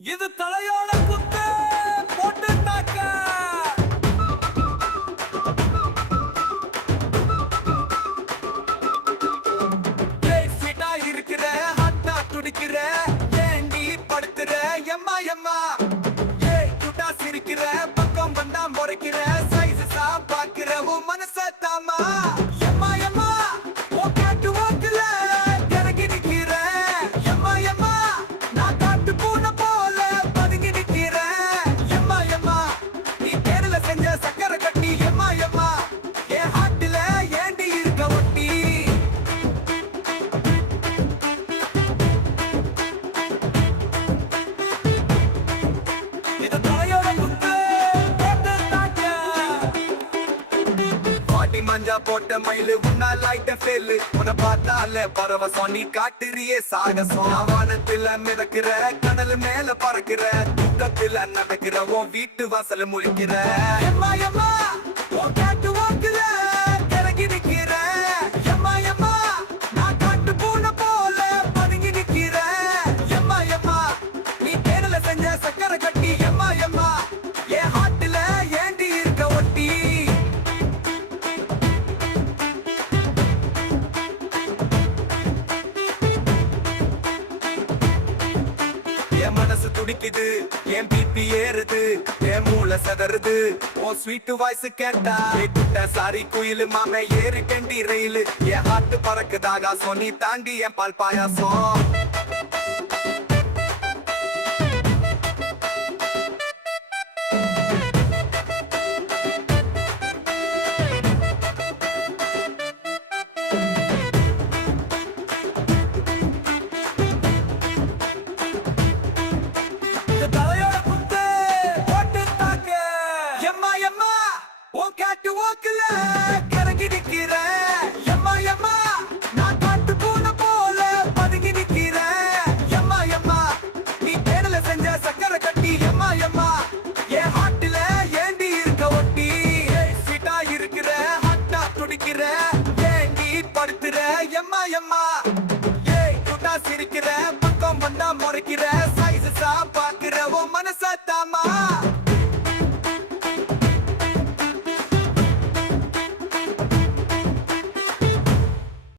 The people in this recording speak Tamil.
இது தலையோட குத்து போட்டு தாக்க. ஸ்வீட்டா இருக்கிற ஹாட்டா துடிக்கிற ஏண்டி படுத்துற எம்மா எம்மா. குட்டா சிரிக்கிற பக்கம் வந்தா முறைக்கிற சைஸ் பாக்குற உன் மனச தாமா. எம்மா எம்மா காட்டு வாக்குல இறங்கி நிக்கிற. எம்மா எம்மா நான் காட்டு பூனை போல பதுங்கி நிக்கிறேன். எம்மா எம்மா நீ தேர்ல செஞ்ச சக்கரை கட்டி. எம்மா எம்மா என் ஹாட்டுல ஏண்டி இருக்க ஒட்டி. இது தலையோட குத்து போட்டு தாக்க. பாட்டி மஞ்சா போட்ட மயிலு உன்னா லைட்ட ஃபெல்லு. உன்னை பார்த்தால பரவசம் நீ காட்டுறியே சாகசம். வானத்துல மிதக்கிற கடல் மேல பறக்கிற துக்கத்துல நடக்கிற உன் வீட்டு வாசல முழிக்கிற. எம்மா எம்மா உன் காட்டு வாக்குல இறங்கி நிக்கிற. எம்மா எம்மா நான் காட்டு பூனை போல பதுங்கி நிக்கிற. எம்மா எம்மா நீ தேர்ல செஞ்ச சக்கரை கட்டி. எம்மா எம்மா என் ஹாட்டுல ஏண்டி இருக்க ஒட்டி. என் மனசு துடிக்குது, என் பிபி ஏறுது, என் மூளை சதறுது உன் ஸ்வீட் வாய்ஸ் கேட்டா. குட்ட சாரி குயிலு மாமே ஏறி கண்டி ரயிலு. என் ஹார்ட் பறக்குதாக சொன்னி தாண்டி என் பால் பாயாசம். இந்த தலையோட